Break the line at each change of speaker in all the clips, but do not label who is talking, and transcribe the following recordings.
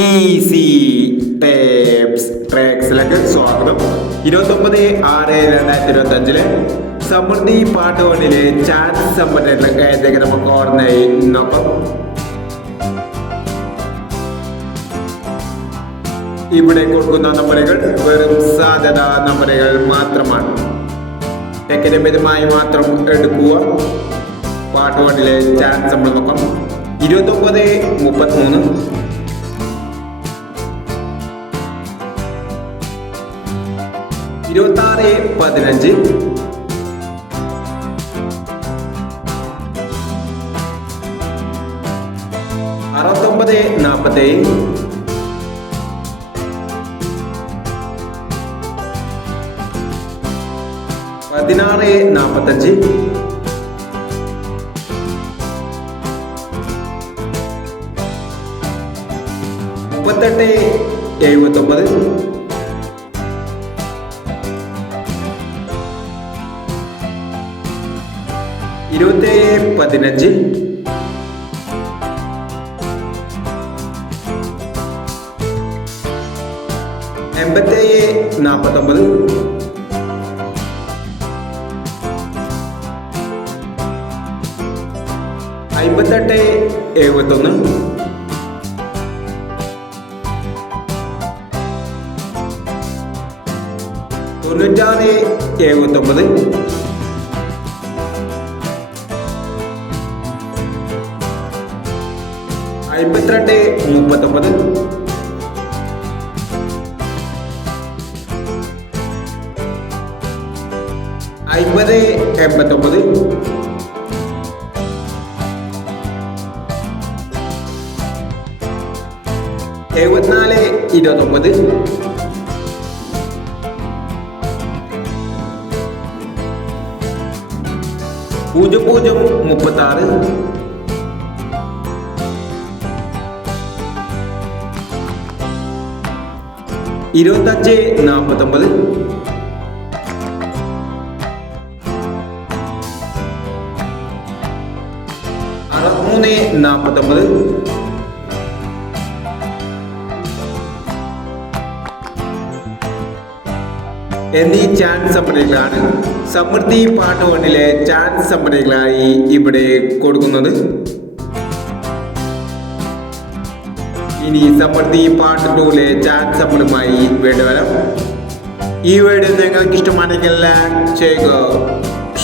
Easy tapes ട്രാക്സിലേക്ക് സ്വാഗതം. ഇരുപത്തൊമ്പത് ആറ് രണ്ടായിരത്തി ഇരുപത്തി അഞ്ചിൽ സമൃദ്ധി പാട്ടുകൊണ്ടിലെ ചാൻസ് സമ്പന്നത്തിലൊക്കെ ഏതൊക്കെ നമുക്ക് ഓർമ്മയായി ഇവിടെ കൊടുക്കുന്ന നമ്പറുകൾ വെറും സാധ്യത നമ്പറുകൾ മാത്രമാണ്. ടെക്കിന് മിതമായി മാത്രം എടുക്കുക. പാട്ടുകൊണ്ടിലെ ചാൻസ് നമ്മൾ നോക്കാം. ഇരുപത്തൊമ്പത് മുപ്പത്തിമൂന്ന്. ഇരുപത്താറ് പതിനഞ്ച്. അറുപത്തൊമ്പത് നാൽപ്പത്തേഴ് പതിനാറ് നാൽപ്പത്തഞ്ച് മുപ്പത്തെട്ട് എഴുപത്തൊമ്പത്. ഇരുപത്തേഴ് പതിനഞ്ച്. എൺപത്തേഴ് നാൽപ്പത്തൊമ്പത് അമ്പത്തെട്ട് എഴുപത്തൊന്ന്. തൊണ്ണൂറ്റാറ് എഴുപത്തൊമ്പത്. അമ്പത്തിരണ്ട് മുപ്പത്തൊമ്പത്. അൻപത് എൺപത്തൊമ്പത്. എഴുപത്തിനാല് ഇരുപത്തൊമ്പത്. പൂജ്യം പൂജ്യം മുപ്പത്തി ആറ് ഇരുപത്തഞ്ച് നാൽപ്പത്തൊമ്പത് അറുപത്തിമൂന്ന് നാൽപ്പത്തൊമ്പത് എന്നീ ചാൻസ് സമ്മതികളാണ് സമൃദ്ധി പാട്ട് വണ്ണിലെ ചാൻസ് സമ്മതികളായി ഇവിടെ കൊടുക്കുന്നത്. ഇനി സമൃദ്ധി പാർട്ട് ടൂലെ ചാറ്റ് സമ്മതമായി വേണ്ടി വരാം. ഈ വീഡിയോ നിങ്ങൾക്ക് ഇഷ്ടമാണെങ്കിൽ ലൈക്ക് ചെയ്യുക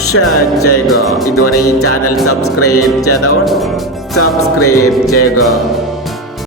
ഷെയർ ചെയ്യുക. ഇതുവരെ ഈ ചാനൽ സബ്സ്ക്രൈബ് ചെയ്തവർ സബ്സ്ക്രൈബ് ചെയ്യുക.